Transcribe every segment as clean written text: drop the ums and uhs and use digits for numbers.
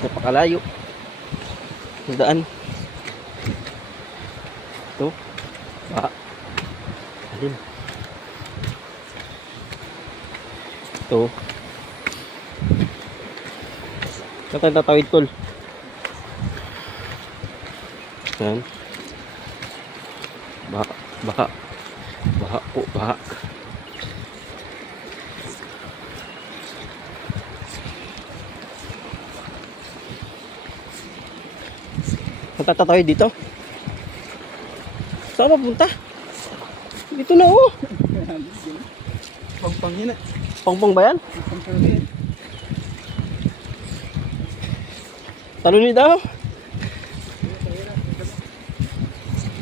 Napakalayo. Ang daan. Ito. Baha. Alim. Ito. Saan tayo tatawid, tol? Yan. Baha. Baha. Baha po. Baha. Saan tayo tatawid dito? Saan papunta? Dito na, oh. Pangpang yun eh. Pangpang ba yan? Pangpang yun. Talon daw.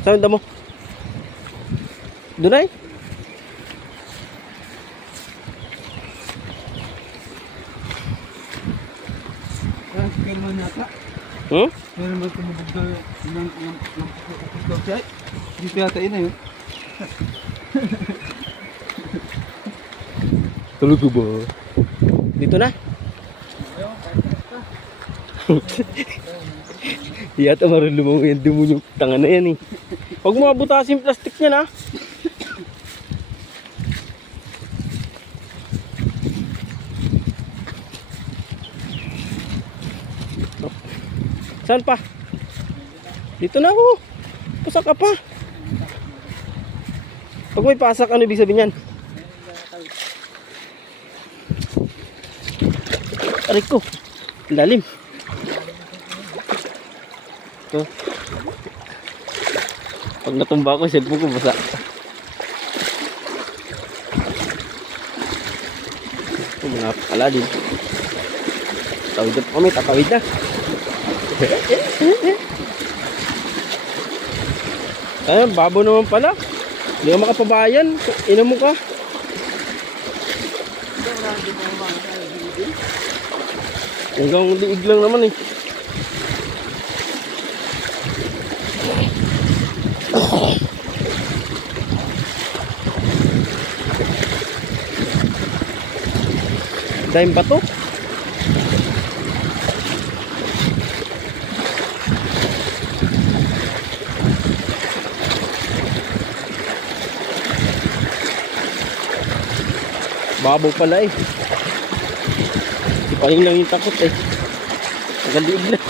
Saan mo? Doon ay? Kaya naman yata. Meron ba tumubog daw yung kapos daw siya? Dito yata yun na yun. Talaga ba? Dito na? Yata maroon lumaw yan. Dumunyong tanga na yan eh. Huwag mo abutasin yung plastic niya na. Saan pa? Dito na ako. Pasak ka pa. Pag may pasak, ano ibig sabihin yan? Aray ko. Lalim. Ito. Pag natumba ako, cellphone ko basa. Ito mga palalim. Tatawid na po kami. Tatawid na. Ayun, babo naman pala. Hindi ka makapabayan. Ina mo ka. Hanggang liig lang naman eh. Dahil bato. Babaw pala eh. Paling lang yung takot eh. Nagaliig lang.